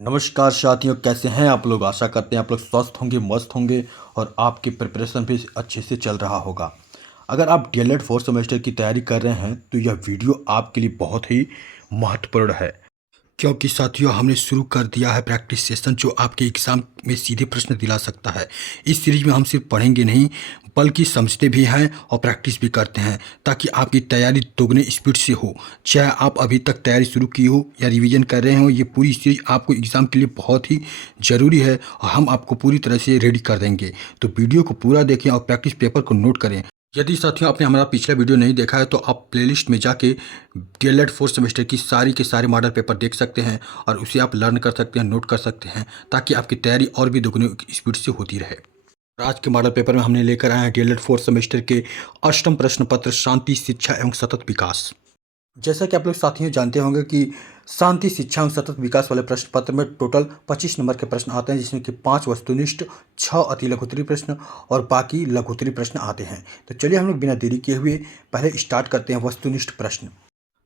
नमस्कार साथियों, कैसे हैं आप लोग। आशा करते हैं आप लोग स्वस्थ होंगे, मस्त होंगे और आपकी प्रिपरेशन भी अच्छे से चल रहा होगा। अगर आप डीएलएड फोर्थ सेमेस्टर की तैयारी कर रहे हैं तो यह वीडियो आपके लिए बहुत ही महत्वपूर्ण है, क्योंकि साथियों हमने शुरू कर दिया है प्रैक्टिस सेशन जो आपके एग्ज़ाम में सीधे प्रश्न दिला सकता है। इस सीरीज में हम सिर्फ पढ़ेंगे नहीं बल्कि समझते भी हैं और प्रैक्टिस भी करते हैं, ताकि आपकी तैयारी दोगुने स्पीड से हो। चाहे आप अभी तक तैयारी शुरू की हो या रिवीजन कर रहे हो, ये पूरी सीरीज आपको एग्ज़ाम के लिए बहुत ही ज़रूरी है और हम आपको पूरी तरह से रेडी कर देंगे। तो वीडियो को पूरा देखें और प्रैक्टिस पेपर को नोट करें। यदि साथियों आपने हमारा पिछला वीडियो नहीं देखा है तो आप प्लेलिस्ट में जाके डीएलएड फोर्थ सेमेस्टर की सारी के सारे मॉडल पेपर देख सकते हैं और उसे आप लर्न कर सकते हैं, नोट कर सकते हैं, ताकि आपकी तैयारी और भी दोगुनी स्पीड से होती रहे। आज के मॉडल पेपर में हमने लेकर आए हैं डीएलएड फोर्थ सेमेस्टर के अष्टम प्रश्न पत्र शांति, शिक्षा एवं सतत विकास। जैसा कि आप लोग साथियों जानते होंगे कि शांति, शिक्षा एवं सतत विकास वाले प्रश्न पत्र में टोटल 25 नंबर के प्रश्न आते हैं, जिसमें कि 5 वस्तुनिष्ठ, 6 अति लघुत्तरीय प्रश्न और बाकी लघुत्तरीय प्रश्न आते हैं। तो चलिए हम लोग बिना देरी किए हुए पहले स्टार्ट करते हैं वस्तुनिष्ठ प्रश्न।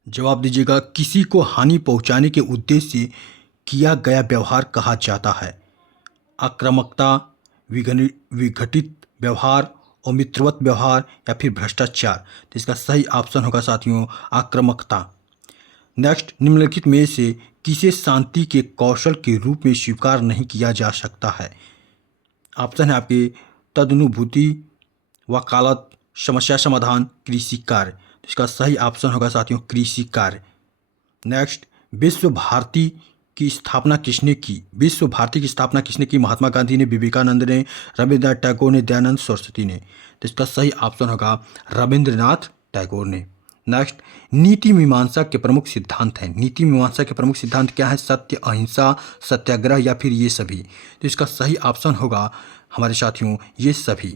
जवाब दीजिएगा, किसी को हानि पहुंचाने के उद्देश्य से किया गया व्यवहार कहा जाता है? आक्रामकता, विघटित व्यवहार, अमित्रवत व्यवहार या फिर भ्रष्टाचार। तो इसका सही ऑप्शन होगा साथियों आक्रामकता। नेक्स्ट, निम्नलिखित में से किसे शांति के कौशल के रूप में स्वीकार नहीं किया जा सकता है? ऑप्शन है आपके तदनुभूति, वकालत, समस्या समाधान, कृषि कार्य। तो इसका सही ऑप्शन होगा साथियों कृषि कार्य। नेक्स्ट, विश्व भारती की स्थापना किसने की? विश्व भारती की स्थापना किसने की? महात्मा गांधी ने, विवेकानंद ने, रविन्द्रनाथ टैगोर ने, दयानंद सरस्वती ने। तो इसका सही ऑप्शन होगा रविंद्रनाथ टैगोर ने। नेक्स्ट, नीति मीमांसा के प्रमुख सिद्धांत हैं। नीति मीमांसा के प्रमुख सिद्धांत क्या है? सत्य, अहिंसा, सत्याग्रह या फिर ये सभी। तो इसका सही ऑप्शन होगा हमारे साथियों ये सभी।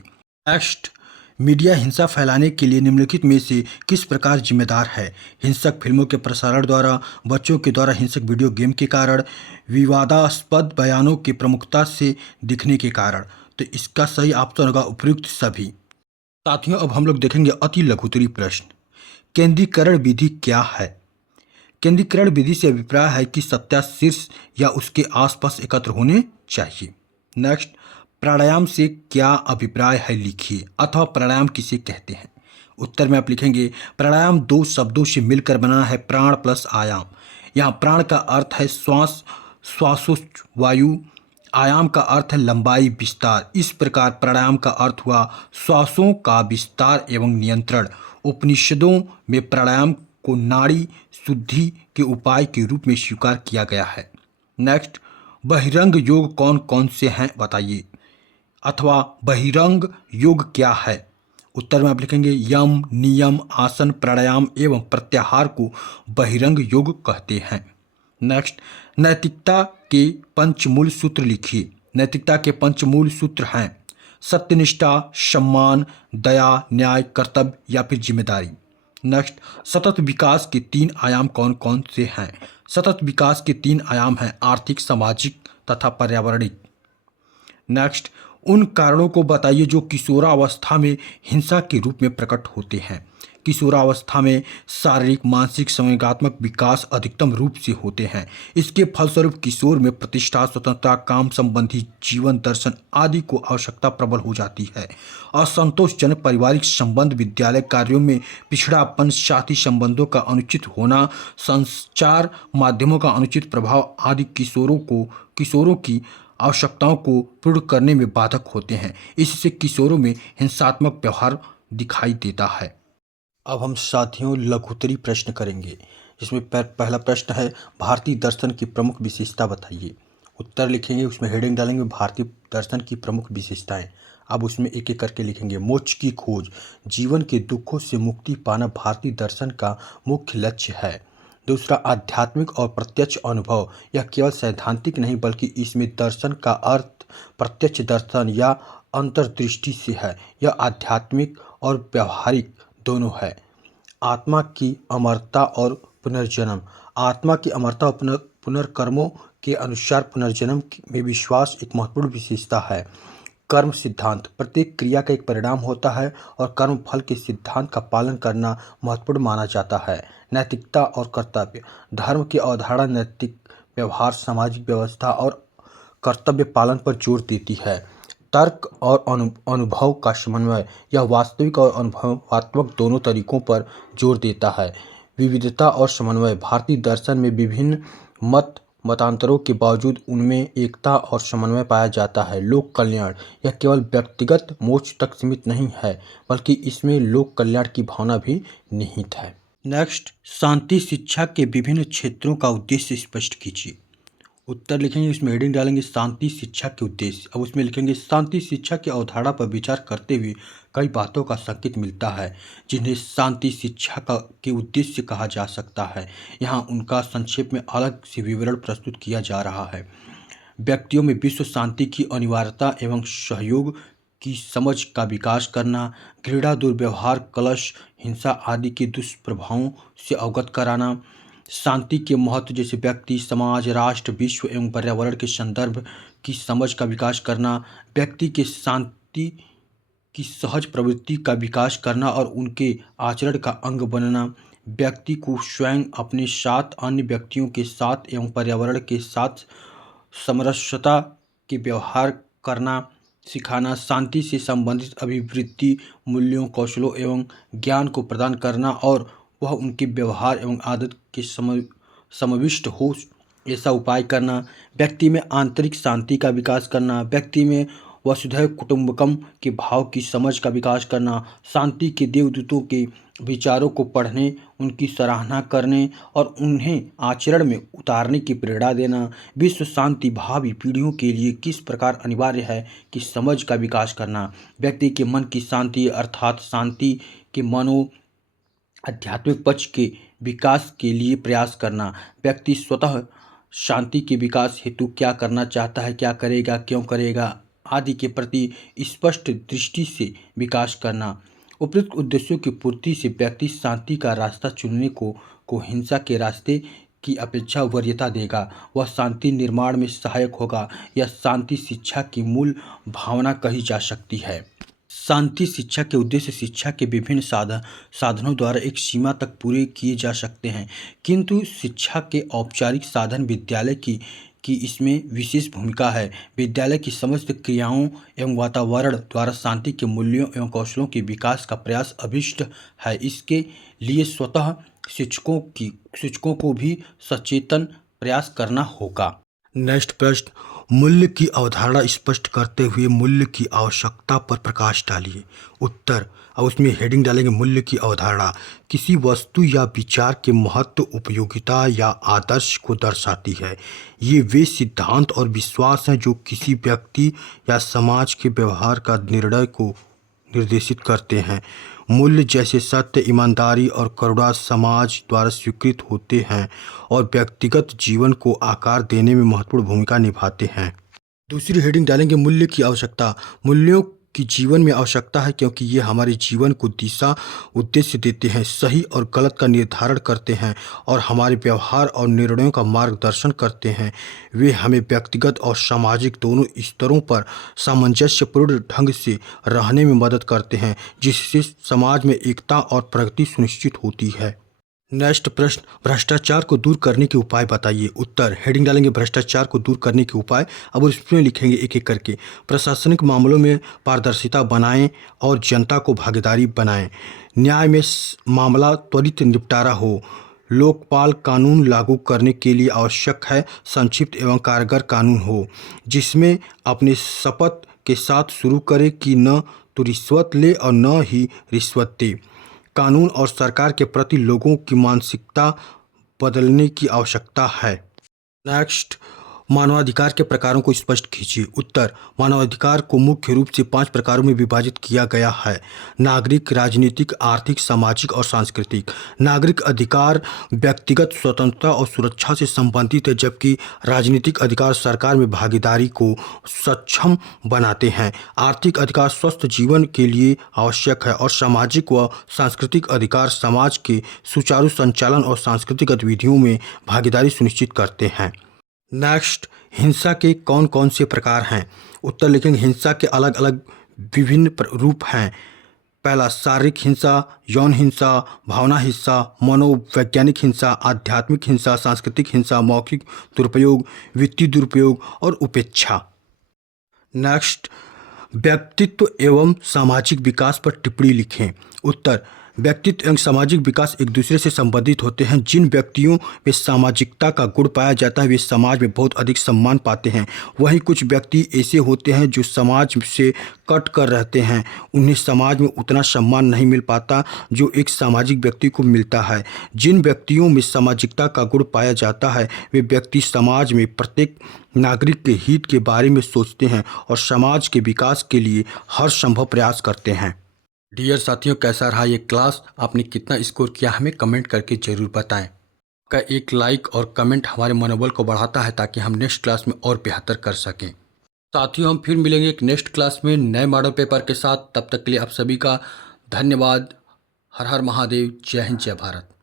नेक्स्ट, मीडिया हिंसा फैलाने के लिए निम्नलिखित में से किस प्रकार जिम्मेदार है? हिंसक फिल्मों के प्रसारण द्वारा, बच्चों के द्वारा हिंसक वीडियो गेम के कारण, विवादास्पद बयानों की प्रमुखता से दिखने के कारण। तो इसका सही ऑप्शन होगा उपयुक्त सभी। साथियों अब हम लोग देखेंगे अति लघुत्तरीय प्रश्न। केंद्रीकरण विधि क्या है? केंद्रीकरण विधि से अभिप्राय है कि सत्ता शीर्ष या उसके आसपास एकत्र होने चाहिए। नेक्स्ट, प्राणायाम से क्या अभिप्राय है लिखिए, अथवा प्राणायाम किसे कहते हैं? उत्तर में आप लिखेंगे प्राणायाम दो शब्दों से मिलकर बना है, प्राण प्लस आयाम। यहाँ प्राण का अर्थ है श्वास, श्वासोच्छ्वायु, आयाम का अर्थ है लंबाई, विस्तार। इस प्रकार प्राणायाम का अर्थ हुआ श्वासों का विस्तार एवं नियंत्रण। उपनिषदों में प्राणायाम को नाड़ी शुद्धि के उपाय के रूप में स्वीकार किया गया है। नेक्स्ट, बहिरंग योग कौन कौन से हैं बताइए, अथवा बहिरंग योग क्या है? उत्तर में आप लिखेंगे यम, नियम, आसन, प्राणायाम एवं प्रत्याहार को बहिरंग योग कहते हैं। नेक्स्ट, नैतिकता के पंचमूल सूत्र लिखिए। नैतिकता के पंचमूल सूत्र हैं सत्यनिष्ठा, सम्मान, दया, न्याय, कर्तव्य या फिर जिम्मेदारी। नेक्स्ट, सतत विकास के 3 आयाम कौन कौन से हैं? सतत विकास के 3 आयाम हैं आर्थिक, सामाजिक तथा पर्यावरणिक। नेक्स्ट, उन कारणों को बताइए जो किशोरावस्था में हिंसा के रूप में प्रकट होते हैं। किशोरावस्था में शारीरिक, मानसिक, संवेगात्मक विकास अधिकतम रूप से होते हैं। इसके फलस्वरूप किशोर में प्रतिष्ठा, स्वतंत्रता, काम संबंधी जीवन दर्शन आदि को आवश्यकता प्रबल हो जाती है। असंतोषजनक पारिवारिक संबंध, विद्यालय कार्यों में पिछड़ापन, साथी संबंधों का अनुचित होना, संचार माध्यमों का अनुचित प्रभाव आदि किशोरों की आवश्यकताओं को पूर्ण करने में बाधक होते हैं। इससे किशोरों में हिंसात्मक व्यवहार दिखाई देता है। अब हम साथियों लघुत्तरीय प्रश्न करेंगे, जिसमें पहला प्रश्न है भारतीय दर्शन की प्रमुख विशेषता बताइए। उत्तर लिखेंगे, उसमें हेडिंग डालेंगे भारतीय दर्शन की प्रमुख विशेषताएं। अब उसमें एक एक करके लिखेंगे। मोक्ष की खोज, जीवन के दुखों से मुक्ति पाना भारतीय दर्शन का मुख्य लक्ष्य है। दूसरा, आध्यात्मिक और प्रत्यक्ष अनुभव, यह केवल सैद्धांतिक नहीं बल्कि इसमें दर्शन का अर्थ प्रत्यक्ष दर्शन या अंतर्दृष्टि से है। यह आध्यात्मिक और व्यवहारिक दोनों है। आत्मा की अमरता और पुनर्जन्म, आत्मा की अमरता और पुनर्कर्मों के अनुसार पुनर्जन्म में विश्वास एक महत्वपूर्ण विशेषता है। कर्म सिद्धांत, प्रत्येक क्रिया का एक परिणाम होता है और कर्म फल के सिद्धांत का पालन करना महत्वपूर्ण माना जाता है। नैतिकता और कर्तव्य, धर्म की अवधारणा नैतिक व्यवहार, सामाजिक व्यवस्था और कर्तव्य पालन पर जोर देती है। तर्क और अनुभव का समन्वय, यह वास्तविक और अनुभवात्मक दोनों तरीकों पर जोर देता है। विविधता और समन्वय, भारतीय दर्शन में विभिन्न मतांतरों के बावजूद उनमें एकता और समन्वय पाया जाता है। लोक कल्याण, यह केवल व्यक्तिगत मोक्ष तक सीमित नहीं है, बल्कि इसमें लोक कल्याण की भावना भी निहित है। नेक्स्ट, शांति शिक्षा के विभिन्न क्षेत्रों का उद्देश्य स्पष्ट कीजिए। उत्तर लिखेंगे, इसमें हेडिंग डालेंगे शांति शिक्षा के उद्देश्य। अब उसमें लिखेंगे शांति शिक्षा की अवधारणा पर विचार करते हुए कई बातों का संकेत मिलता है जिन्हें शांति शिक्षा के उद्देश्य कहा जा सकता है। यहाँ उनका संक्षेप में अलग से विवरण प्रस्तुत किया जा रहा है। व्यक्तियों में विश्व शांति की अनिवार्यता एवं सहयोग की समझ का विकास करना, घृणा, दुर्व्यवहार, कलश, हिंसा आदि के दुष्प्रभावों से अवगत कराना, शांति के महत्व जैसे व्यक्ति, समाज, राष्ट्र, विश्व एवं पर्यावरण के संदर्भ की समझ का विकास करना, व्यक्ति के शांति की सहज प्रवृत्ति का विकास करना और उनके आचरण का अंग बनना, व्यक्ति को स्वयं, अपने साथ, अन्य व्यक्तियों के साथ एवं पर्यावरण के साथ समरसता के व्यवहार करना सिखाना, शांति से संबंधित अभिवृत्ति, मूल्यों, कौशलों एवं ज्ञान को प्रदान करना और वह उनके व्यवहार एवं आदत के समाविष्ट हो ऐसा उपाय करना, व्यक्ति में आंतरिक शांति का विकास करना, व्यक्ति में वसुधैव कुटुंबकम के भाव की समझ का विकास करना, शांति के देवदूतों के विचारों को पढ़ने, उनकी सराहना करने और उन्हें आचरण में उतारने की प्रेरणा देना, विश्व शांति भावी पीढ़ियों के लिए किस प्रकार अनिवार्य है कि समझ का विकास करना, व्यक्ति के मन की शांति अर्थात शांति के मनो आध्यात्मिक पक्ष के विकास के लिए प्रयास करना, व्यक्ति स्वतः शांति के विकास हेतु क्या करना चाहता है, क्या करेगा, क्यों करेगा आदि के प्रति स्पष्ट दृष्टि से विकास करना। उपयुक्त उद्देश्यों की पूर्ति से व्यक्ति शांति का रास्ता चुनने को हिंसा के रास्ते की अपेक्षा वरीयता देगा, वह शांति निर्माण में सहायक होगा। यह शांति शिक्षा की मूल भावना कही जा सकती है। शांति शिक्षा के उद्देश्य शिक्षा के विभिन्न साधनों द्वारा एक सीमा तक पूरे किए जा सकते हैं, किंतु शिक्षा के औपचारिक साधन विद्यालय की इसमें विशेष भूमिका है। विद्यालय की समस्त क्रियाओं एवं वातावरण द्वारा शांति के मूल्यों एवं कौशलों के विकास का प्रयास अभीष्ट है। इसके लिए स्वतः शिक्षकों को भी सचेतन प्रयास करना होगा। नेक्स्ट प्रश्न, मूल्य की अवधारणा स्पष्ट करते हुए मूल्य की आवश्यकता पर प्रकाश डालिए। उत्तर, और उसमें हेडिंग डालेंगे मूल्य की अवधारणा किसी वस्तु या विचार के महत्व, उपयोगिता या आदर्श को दर्शाती है। ये वे सिद्धांत और विश्वास हैं जो किसी व्यक्ति या समाज के व्यवहार का निर्णय को निर्देशित करते हैं। मूल्य जैसे सत्य, ईमानदारी और करुणा समाज द्वारा स्वीकृत होते हैं और व्यक्तिगत जीवन को आकार देने में महत्वपूर्ण भूमिका निभाते हैं। दूसरी हेडिंग डालेंगे मूल्य की आवश्यकता। मूल्यों की जीवन में आवश्यकता है क्योंकि ये हमारे जीवन को दिशा, उद्देश्य देते हैं, सही और गलत का निर्धारण करते हैं और हमारे व्यवहार और निर्णयों का मार्गदर्शन करते हैं। वे हमें व्यक्तिगत और सामाजिक दोनों स्तरों पर सामंजस्यपूर्ण ढंग से रहने में मदद करते हैं, जिससे समाज में एकता और प्रगति सुनिश्चित होती है। नेक्स्ट प्रश्न, भ्रष्टाचार को दूर करने के उपाय बताइए। उत्तर, हेडिंग डालेंगे भ्रष्टाचार को दूर करने के उपाय। अब उसमें लिखेंगे एक एक करके। प्रशासनिक मामलों में पारदर्शिता बनाएं और जनता को भागीदारी बनाएं। न्याय में मामला त्वरित निपटारा हो। लोकपाल कानून लागू करने के लिए आवश्यक है संक्षिप्त एवं कारगर कानून हो, जिसमें अपने शपथ के साथ शुरू करे कि न तो रिश्वत ले और न ही रिश्वत दे। कानून और सरकार के प्रति लोगों की मानसिकता बदलने की आवश्यकता है। नेक्स्ट, मानवाधिकार के प्रकारों को स्पष्ट कीजिए। उत्तर, मानवाधिकार को मुख्य रूप से 5 प्रकारों में विभाजित किया गया है। नागरिक, राजनीतिक, आर्थिक, सामाजिक और सांस्कृतिक। नागरिक अधिकार व्यक्तिगत स्वतंत्रता और सुरक्षा से संबंधित है, जबकि राजनीतिक अधिकार सरकार में भागीदारी को सक्षम बनाते हैं। आर्थिक अधिकार स्वस्थ जीवन के लिए आवश्यक है और सामाजिक व सांस्कृतिक अधिकार समाज के सुचारू संचालन और सांस्कृतिक गतिविधियों में भागीदारी सुनिश्चित करते हैं। नेक्स्ट, हिंसा के कौन कौन से प्रकार हैं। उत्तर लिखेंगे हिंसा के अलग अलग विभिन्न रूप हैं। पहला शारीरिक हिंसा, यौन हिंसा, भावना हिंसा, मनोवैज्ञानिक हिंसा, आध्यात्मिक हिंसा, सांस्कृतिक हिंसा, मौखिक दुरुपयोग, वित्तीय दुरुपयोग और उपेक्षा। नेक्स्ट, व्यक्तित्व एवं सामाजिक विकास पर टिप्पणी लिखें। उत्तर, व्यक्तित्व एवं सामाजिक विकास एक दूसरे से संबंधित होते हैं। जिन व्यक्तियों में सामाजिकता का गुण पाया जाता है वे समाज में बहुत अधिक सम्मान पाते हैं। वहीं कुछ व्यक्ति ऐसे होते हैं जो समाज से कट कर रहते हैं, उन्हें समाज में उतना सम्मान नहीं मिल पाता जो एक सामाजिक व्यक्ति को मिलता है। जिन व्यक्तियों में सामाजिकता का गुण पाया जाता है वे व्यक्ति समाज में प्रत्येक नागरिक के हित के बारे में सोचते हैं और समाज के विकास के लिए हर संभव प्रयास करते हैं। डियर साथियों, कैसा रहा ये क्लास? आपने कितना स्कोर किया हमें कमेंट करके ज़रूर बताएं। आपका एक लाइक और कमेंट हमारे मनोबल को बढ़ाता है ताकि हम नेक्स्ट क्लास में और बेहतर कर सकें। साथियों, हम फिर मिलेंगे एक नेक्स्ट क्लास में नए मॉडल पेपर के साथ। तब तक के लिए आप सभी का धन्यवाद। हर हर महादेव। जय हिंद, जय भारत।